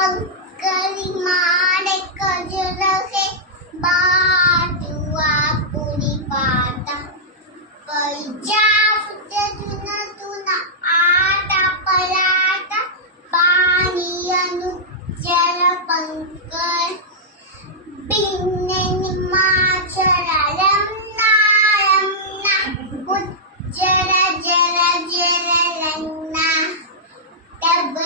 पंकरी माडे कजरहे बाटुआ पुरी पाता पैजा फुटे तुना तुना आता पराता पानी अनुचर पंकर बिन्ने निमाचरा रमना रमना उच्चर जरा जरा लन्ना तब